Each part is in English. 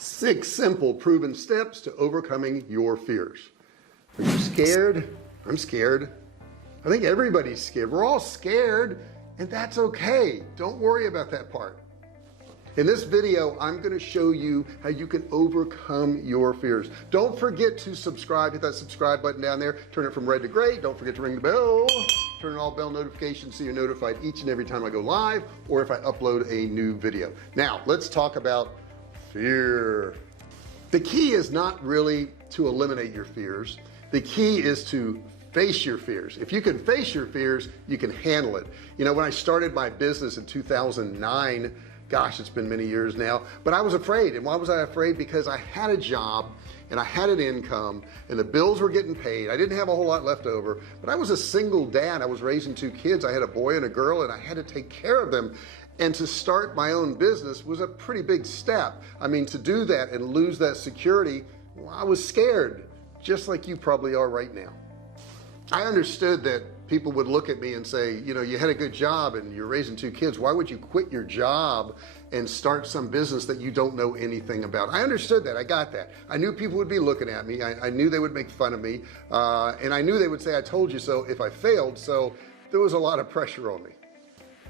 6 simple proven steps to overcoming your fears. Are you scared? I'm scared. I think everybody's scared. We're all scared, and that's okay. Don't worry about that part. In this video, I'm going to show you how you can overcome your fears. Don't forget to subscribe. Hit that subscribe button down there. Turn it from red to gray. Don't forget to ring the bell. Turn on all bell notifications so you're notified each and every time I go live or if I upload a new video. Now, let's talk about fear. The key is not really to eliminate your fears. The key is to face your fears. If you can face your fears, you can handle it. You know, when I started my business in 2009, gosh, it's been many years now, but I was afraid. And why was I afraid? Because I had a job and I had an income and the bills were getting paid. I didn't have a whole lot left over, but I was a single dad. I was raising 2 kids. I had a boy and a girl, and I had to take care of them. And to start my own business was a pretty big step. I mean, to do that and lose that security, well, I was scared, just like you probably are right now. I understood that people would look at me and say, you know, you had a good job and you're raising 2 kids. Why would you quit your job and start some business that you don't know anything about? I understood that. I got that. I knew people would be looking at me. I knew they would make fun of me. And I knew they would say, I told you so if I failed. So there was a lot of pressure on me.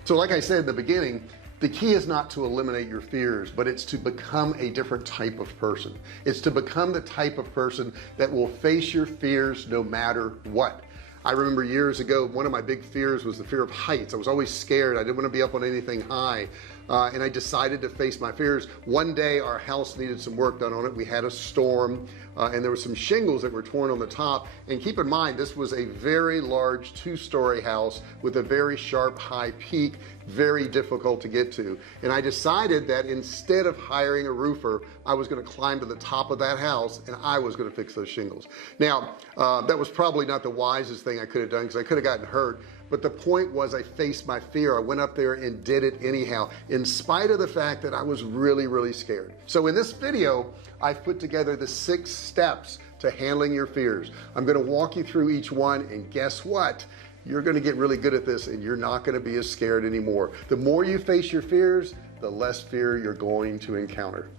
So like I said in the beginning, the key is not to eliminate your fears, but it's to become a different type of person. It's to become the type of person that will face your fears no matter what. I remember years ago, one of my big fears was the fear of heights. I was always scared. I didn't want to be up on anything high. And I decided to face my fears. One day our house needed some work done on it. We had a storm and there were some shingles that were torn on the top. And keep in mind, this was a very large 2-story house with a very sharp high peak, very difficult to get to. And I decided that instead of hiring a roofer, I was going to climb to the top of that house and I was going to fix those shingles. Now, that was probably not the wisest thing I could have done because I could have gotten hurt. But the point was, I faced my fear. I went up there and did it anyhow, in spite of the fact that I was really, really scared. So in this video, I've put together the 6 steps to handling your fears. I'm going to walk you through each one, and guess what? You're going to get really good at this, and you're not going to be as scared anymore. The more you face your fears, the less fear you're going to encounter.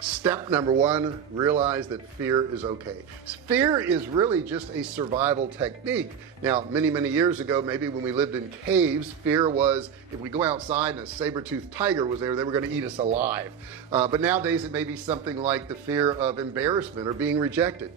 Step number 1, realize that fear is okay. Fear is really just a survival technique. Now, many years ago, maybe when we lived in caves, fear was if we go outside and a saber-toothed tiger was there, they were going to eat us alive. But nowadays it may be something like the fear of embarrassment or being rejected.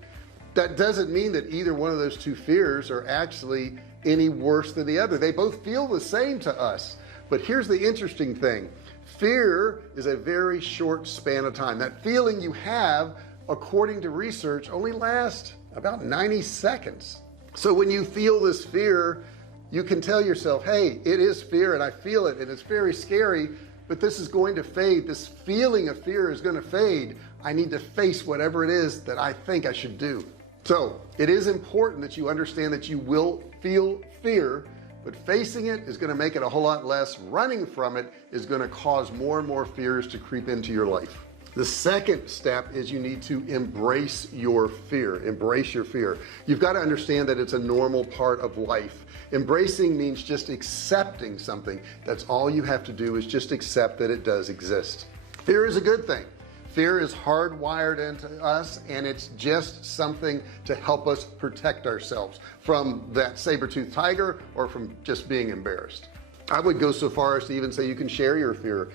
That doesn't mean that either one of those 2 fears are actually any worse than the other. They both feel the same to us. But here's the interesting thing. Fear is a very short span of time. That feeling you have, according to research, only lasts about 90 seconds. So when you feel this fear, you can tell yourself, hey, it is fear and I feel it and it's very scary, but this is going to fade. This feeling of fear is going to fade. I need to face whatever it is that I think I should do. So it is important that you understand that you will feel fear, but facing it is going to make it a whole lot less. Running from it is going to cause more and more fears to creep into your life. The second step is you need to embrace your fear. Embrace your fear. You've got to understand that it's a normal part of life. Embracing means just accepting something. That's all you have to do, is just accept that it does exist. Fear is a good thing. Fear is hardwired into us, and it's just something to help us protect ourselves from that saber-toothed tiger or from just being embarrassed. I would go so far as to even say you can share your fear.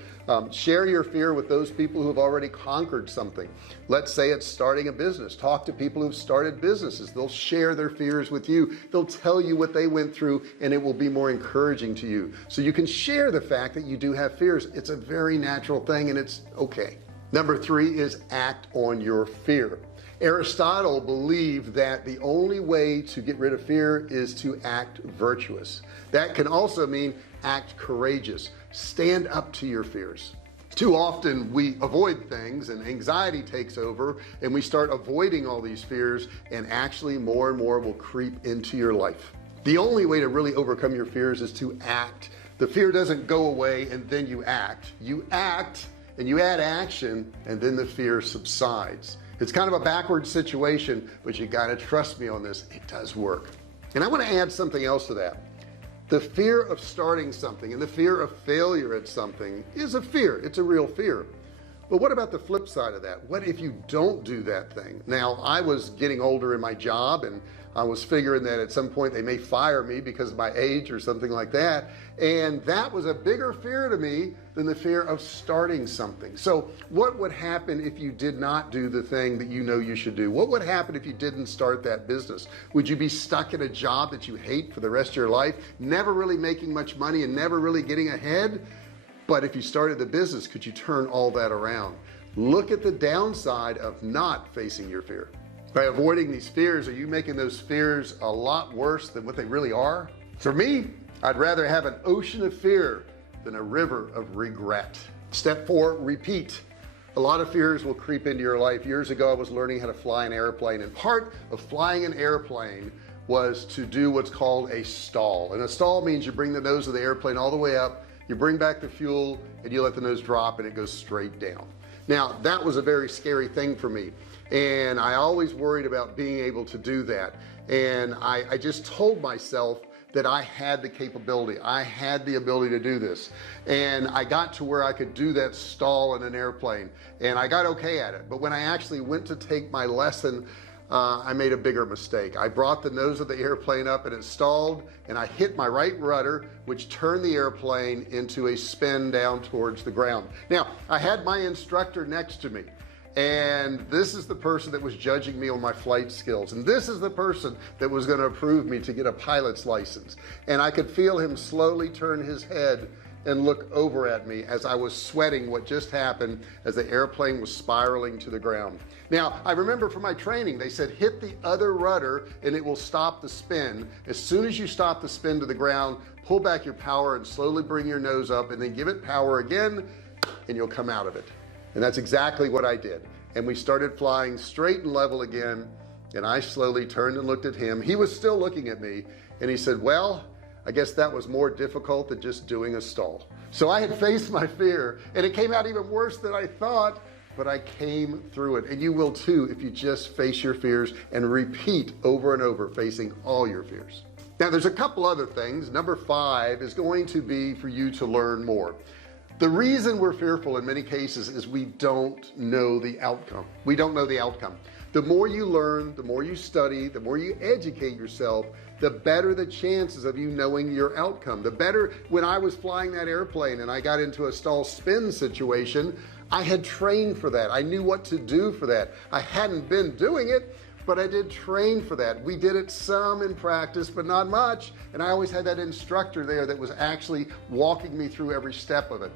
Share your fear with those people who have already conquered something. Let's say it's starting a business. Talk to people who've started businesses. They'll share their fears with you. They'll tell you what they went through, and it will be more encouraging to you. So you can share the fact that you do have fears. It's a very natural thing, and it's okay. Number 3 is act on your fear. Aristotle believed that the only way to get rid of fear is to act virtuous. That can also mean act courageous. Stand up to your fears. Too often we avoid things and anxiety takes over and we start avoiding all these fears, and actually more and more will creep into your life. The only way to really overcome your fears is to act. The fear doesn't go away and then you act. You act and you add action, and then the fear subsides. It's kind of a backward situation, but you got to trust me on this. It does work. And I want to add something else to that. The fear of starting something and the fear of failure at something is a fear. It's a real fear. But what about the flip side of that? What if you don't do that thing? Now, I was getting older in my job, and I was figuring that at some point they may fire me because of my age or something like that. And that was a bigger fear to me than the fear of starting something. So what would happen if you did not do the thing that you know you should do? What would happen if you didn't start that business? Would you be stuck in a job that you hate for the rest of your life, never really making much money and never really getting ahead? But if you started the business, could you turn all that around? Look at the downside of not facing your fear. By avoiding these fears, are you making those fears a lot worse than what they really are? For me, I'd rather have an ocean of fear than a river of regret. Step 4, repeat. A lot of fears will creep into your life. Years ago, I was learning how to fly an airplane, and part of flying an airplane was to do what's called a stall. And a stall means you bring the nose of the airplane all the way up, you bring back the fuel, and you let the nose drop, and it goes straight down. Now, that was a very scary thing for me, and I always worried about being able to do that. And I just told myself that I had the capability, I had the ability to do this. And I got to where I could do that stall in an airplane, and I got okay at it. But when I actually went to take my lesson, I made a bigger mistake. I brought the nose of the airplane up and it stalled, and I hit my right rudder, which turned the airplane into a spin down towards the ground. Now, I had my instructor next to me, and this is the person that was judging me on my flight skills, and this is the person that was going to approve me to get a pilot's license. And I could feel him slowly turn his head and look over at me as I was sweating what just happened as the airplane was spiraling to the ground. Now, I remember from my training, they said hit the other rudder and it will stop the spin. As soon as you stop the spin to the ground, pull back your power and slowly bring your nose up, and then give it power again, and you'll come out of it. And that's exactly what I did. And we started flying straight and level again, and I slowly turned and looked at him. He was still looking at me, and he said, well, I guess that was more difficult than just doing a stall. So I had faced my fear, and it came out even worse than I thought, but I came through it. And you will too if you just face your fears and repeat over and over, facing all your fears. Now, there's a couple other things. Number 5 is going to be for you to learn more. The reason we're fearful in many cases is we don't know the outcome. We don't know the outcome. The more you learn, the more you study, the more you educate yourself, the better the chances of you knowing your outcome. The better. When I was flying that airplane and I got into a stall spin situation, I had trained for that. I knew what to do for that. I hadn't been doing it, but I did train for that. We did it some in practice, but not much. And I always had that instructor there that was actually walking me through every step of it.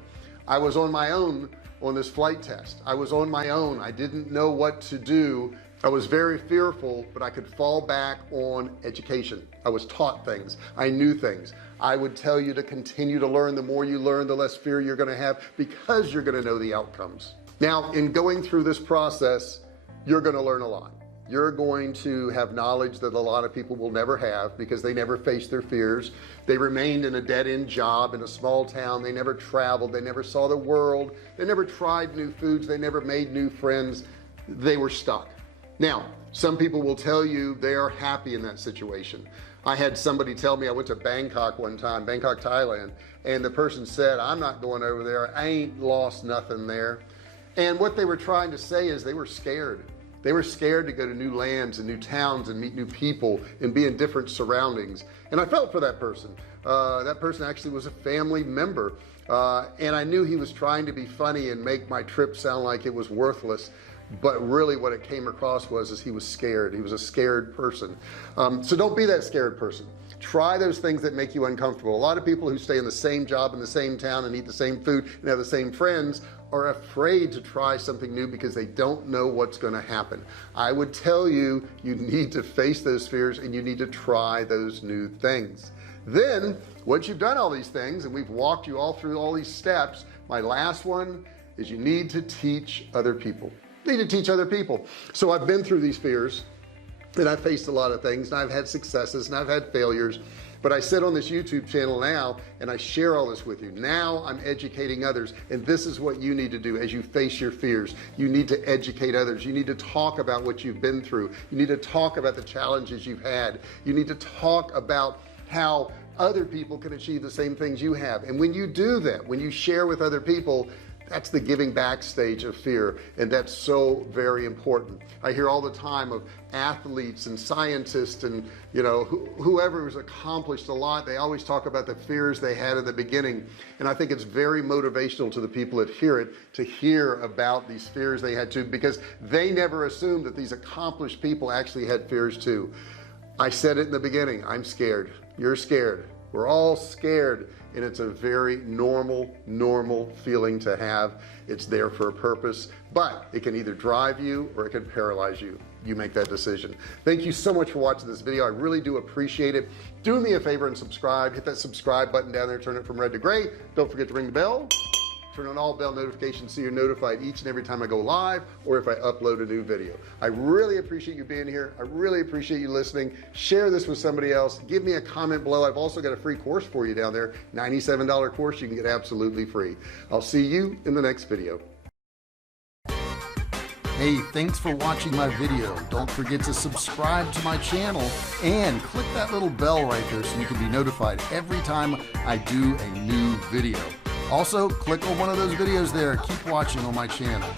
I was on my own on this flight test. I was on my own. I didn't know what to do. I was very fearful, but I could fall back on education. I was taught things. I knew things. I would tell you to continue to learn. The more you learn, the less fear you're going to have, because you're going to know the outcomes. Now, in going through this process, you're going to learn a lot. You're going to have knowledge that a lot of people will never have, because they never faced their fears. They remained in a dead-end job in a small town. They never traveled. They never saw the world. They never tried new foods. They never made new friends. They were stuck. Now, some people will tell you they are happy in that situation. I had somebody tell me, I went to Bangkok one time, Bangkok, Thailand, and the person said, I'm not going over there. I ain't lost nothing there. And what they were trying to say is they were scared. They were scared to go to new lands and new towns and meet new people and be in different surroundings. And I felt for that person. That person actually was a family member. And I knew he was trying to be funny and make my trip sound like it was worthless. But really what it came across was he was scared. He was a scared person. So don't be that scared person. Try those things that make you uncomfortable. A lot of people who stay in the same job in the same town and eat the same food and have the same friends are afraid to try something new because they don't know what's going to happen. I would tell you, you need to face those fears and you need to try those new things. Then, once you've done all these things and we've walked you all through all these steps, my last one is you need to teach other people. You need to teach other people. So I've been through these fears, and I've faced a lot of things, and I've had successes and I've had failures, but I sit on this YouTube channel now and I share all this with you. Now I'm educating others, and this is what you need to do as you face your fears. You need to educate others. You need to talk about what you've been through. You need to talk about the challenges you've had. You need to talk about how other people can achieve the same things you have. And when you do that, when you share with other people, That's the giving back stage of fear, and that's so very important. I hear all the time of athletes and scientists and whoever has accomplished a lot. They always talk about the fears they had in the beginning, and I think it's very motivational to the people that hear it to hear about these fears they had too, because they never assumed that these accomplished people actually had fears too. I said it in the beginning, I'm scared, you're scared, we're all scared, and it's a very normal feeling to have. It's there for a purpose, but it can either drive you or it can paralyze you. You make that decision. Thank you so much for watching this video. I really do appreciate it. Do me a favor and subscribe. Hit that subscribe button down there, turn it from red to gray. Don't forget to ring the bell. Turn on all bell notifications so you're notified each and every time I go live or if I upload a new video. I really appreciate you being here. I really appreciate you listening. Share this with somebody else. Give me a comment below. I've also got a free course for you down there, $97 course you can get absolutely free. I'll see you in the next video. Hey, thanks for watching my video. Don't forget to subscribe to my channel and click that little bell right there so you can be notified every time I do a new video. Also, click on one of those videos there. Keep watching on my channel.